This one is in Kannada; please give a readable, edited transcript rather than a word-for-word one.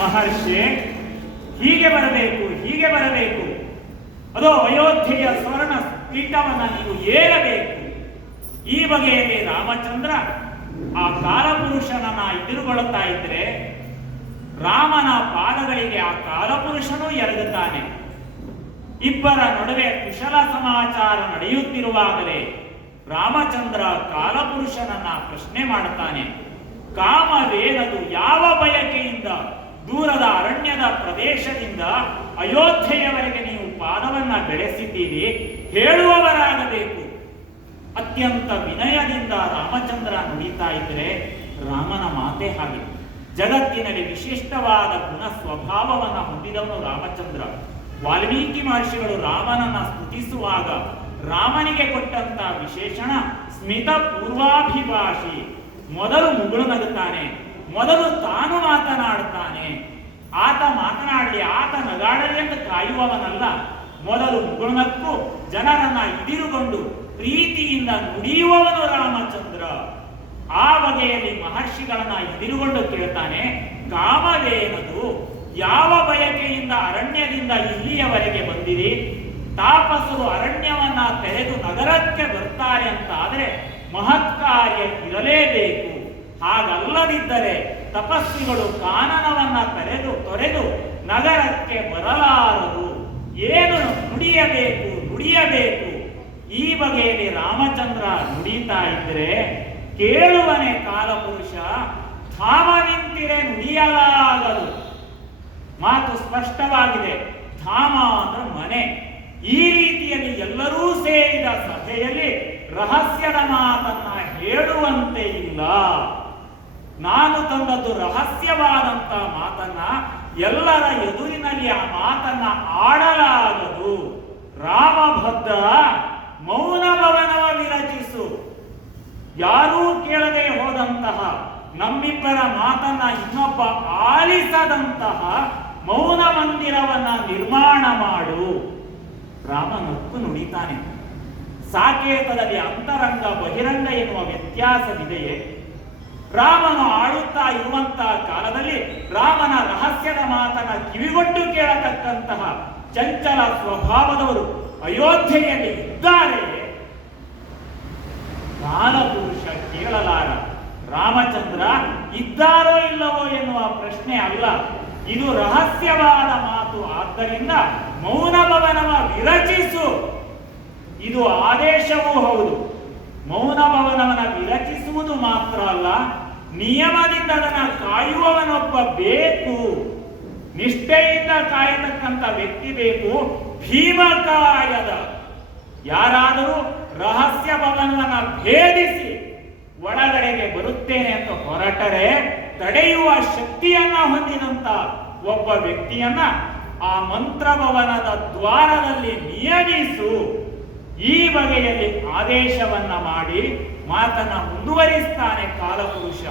ಮಹರ್ಷಿ, ಹೀಗೆ ಬರಬೇಕು, ಹೀಗೆ ಬರಬೇಕು, ಅದೋ ಅಯೋಧ್ಯೆಯ ಸ್ವರ್ಣ ಪೀಠವನ್ನ ನೀವು ಏರಬೇಕು. ಈ ಬಗೆಯಲ್ಲಿ ರಾಮಚಂದ್ರ ಆ ಕಾಲಪುರುಷನನ್ನ ಎದುರುಗೊಳ್ಳುತ್ತಾ ಇದ್ರೆ ರಾಮನ ಪಾದಗಳಿಗೆ ಆ ಕಾಲಪುರುಷನೂ ಎರಗುತ್ತಾನೆ. ಇಬ್ಬರ ನಡುವೆ ಕುಶಲ ಸಮಾಚಾರ ನಡೆಯುತ್ತಿರುವಾಗಲೇ ರಾಮಚಂದ್ರ ಕಾಲಪುರುಷನನ್ನ ಪ್ರಶ್ನೆ ಮಾಡುತ್ತಾನೆ. ಕಾಮವೇನದು ಯಾವ ಬಯಕೆಯಿಂದ ದೂರದ ಅರಣ್ಯದ ಪ್ರದೇಶದಿಂದ ಅಯೋಧ್ಯೆಯವರೆಗೆ ನೀವು ಪಾದವನ್ನ ಬೆಳೆಸಿದ್ದೀರಿ, ಹೇಳುವವರಾಗಬೇಕು. ಅತ್ಯಂತ ವಿನಯದಿಂದ ರಾಮಚಂದ್ರ ನುಡಿತಾ ಇದ್ರೆ ರಾಮನ ಮಾತೆ ಹಾಗೆ. ಜಗತ್ತಿನಲ್ಲಿ ವಿಶಿಷ್ಟವಾದ ಗುಣ ಸ್ವಭಾವವನ್ನು ಹೊಂದಿದವನು ರಾಮಚಂದ್ರ. ವಾಲ್ಮೀಕಿ ಮಹರ್ಷಿಗಳು ರಾಮನನ್ನ ಸ್ತುತಿಸುವಾಗ ರಾಮನಿಗೆ ಕೊಟ್ಟಂತ ವಿಶೇಷಣ ಸ್ಮಿತ ಪೂರ್ವಾಭಿಭಾಷಿ. ಮೊದಲು ಮುಗುಳು ನಗುತ್ತಾನೆ, ಮೊದಲು ತಾನು ಮಾತನಾಡುತ್ತಾನೆ. ಆತ ಮಾತನಾಡಲಿ, ಆತ ನಗಾಡಲಿ ಎಂದು ಕಾಯುವವನಲ್ಲ. ಮೊದಲು ಮುಗುಳುನಕ್ಕು ಜನರನ್ನ ಇದಿರುಗೊಂಡು ಪ್ರೀತಿಯಿಂದ ನುಡಿಯುವವನು ರಾಮಚಂದ್ರ. ಆ ಬಗೆಯಲ್ಲಿ ಮಹರ್ಷಿಗಳನ್ನ ಎದುರುಗೊಂಡು ಕೇಳ್ತಾನೆ, ಕಾಮವೇನದು ಯಾವ ಬಯಕೆಯಿಂದ ಅರಣ್ಯದಿಂದ ಇಲ್ಲಿಯವರೆಗೆ ಬಂದಿರಿ? ತಾಪಸರು ಅರಣ್ಯವನ್ನ ತೆರೆದು ನಗರಕ್ಕೆ ಬರ್ತಾರೆ ಅಂತ ಆದರೆ ಮಹತ್ ಕಾರ್ಯ ಇರಲೇಬೇಕು. ಹಾಗಲ್ಲದಿದ್ದರೆ ತಪಸ್ವಿಗಳು ಕಾನನವನ್ನ ತೊರೆದು ನಗರಕ್ಕೆ ಬರಲಾರದು. ಏನು ನುಡಿಯಬೇಕು, ನುಡಿಯಬೇಕು. ಈ ಬಗೆಯಲ್ಲಿ ರಾಮಚಂದ್ರ ನುಡಿತಾ ಇದ್ರೆ ಕೇಳುವನೆ ಕಾಲಪುರುಷ, ಧಾಮ ನಿಂತಿರೆ ನುಡಿಯಲಾಗದು. ಮಾತು ಸ್ಪಷ್ಟವಾಗಿದೆ. ಧಾಮ ಅಂದ್ರೆ ಮನೆ. ಈ ರೀತಿಯಲ್ಲಿ ಎಲ್ಲರೂ ಸೇರಿದ ಸಭೆಯಲ್ಲಿ ರಹಸ್ಯದ ಮಾತನ್ನ ಹೇಳುವಂತೆ ಇಲ್ಲ. ನಾನು ತಂದದ್ದು ರಹಸ್ಯವಾದಂತ ಮಾತನ್ನ ಎಲ್ಲರ ಎದುರಿನಲ್ಲಿ ಆ ಮಾತನ್ನ ಆಡಲಾಗದು. ರಾಮಭದ್ರ ಮೌನ ಭವನವ ವಿರಚಿಸು. ಯಾರೂ ಕೇಳದೆ ಹೋದಂತಹ, ನಮ್ಮಿಬ್ಬರ ಮಾತನ್ನ ಇನ್ನೊಬ್ಬ ಆಲಿಸದಂತಹ ಮೌನ ಮಂದಿರವನ್ನ ನಿರ್ಮಾಣ ಮಾಡು. ರಾಮ ನಕ್ಕು ನುಡಿತಾನೆ. ಸಾಕೇತದಲ್ಲಿ ಅಂತರಂಗ ಬಹಿರಂಗ ಎನ್ನುವ ವ್ಯತ್ಯಾಸವಿದೆಯೇ? ರಾಮನು ಆಳುತ್ತಾ ಇರುವಂತಹ ಕಾಲದಲ್ಲಿ ರಾಮನ ರಹಸ್ಯದ ಮಾತನ್ನ ಕಿವಿಗೊಟ್ಟು ಕೇಳತಕ್ಕಂತಹ ಚಂಚಲ ಸ್ವಭಾವದವರು ಅಯೋಧ್ಯೆಯಲ್ಲಿ ಇದ್ದಾರೆ. ಕಾಲಪುರುಷ ಕೇಳಲಾರ. ರಾಮಚಂದ್ರ ಇದ್ದಾರೋ ಇಲ್ಲವೋ ಎನ್ನುವ ಪ್ರಶ್ನೆ ಅಲ್ಲ, ಇದು ರಹಸ್ಯವಾದ ಮಾತು. ಆದ್ದರಿಂದ ಮೌನ ಭವನವ ವಿರಚಿಸು. ಇದು ಆದೇಶವೂ ಹೌದು. ಮೌನ ಭವನವನ್ನ ವಿರಚಿಸುವುದು ಮಾತ್ರ ಅಲ್ಲ, ನಿಯಮದಿಂದ ಅದನ್ನು ಕಾಯುವವನೊಬ್ಬ ಬೇಕು. ನಿಷ್ಠೆಯಿಂದ ಕಾಯತಕ್ಕಂಥ ವ್ಯಕ್ತಿ ಬೇಕು. ಭೀಮಕಾಯದ ಯಾರಾದರೂ ರಹಸ್ಯ ಭವನವನ್ನ ಭೇದಿಸಿ ಒಳಗಡೆಗೆ ಬರುತ್ತೇನೆ ಅಂತ ಹೊರಟರೆ ತಡೆಯುವ ಶಕ್ತಿಯನ್ನ ಹೊಂದಿದಂತ ಒಬ್ಬ ವ್ಯಕ್ತಿಯನ್ನ ಆ ಮಂತ್ರಭವನದ ದ್ವಾರದಲ್ಲಿ ನಿಯಮಿಸು. ಈ ಬಗೆಯಲ್ಲಿ ಆದೇಶವನ್ನ ಮಾಡಿ ಮಾತನ್ನ ಮುಂದುವರಿಸ್ತಾನೆ ಕಾಲಪುರುಷ.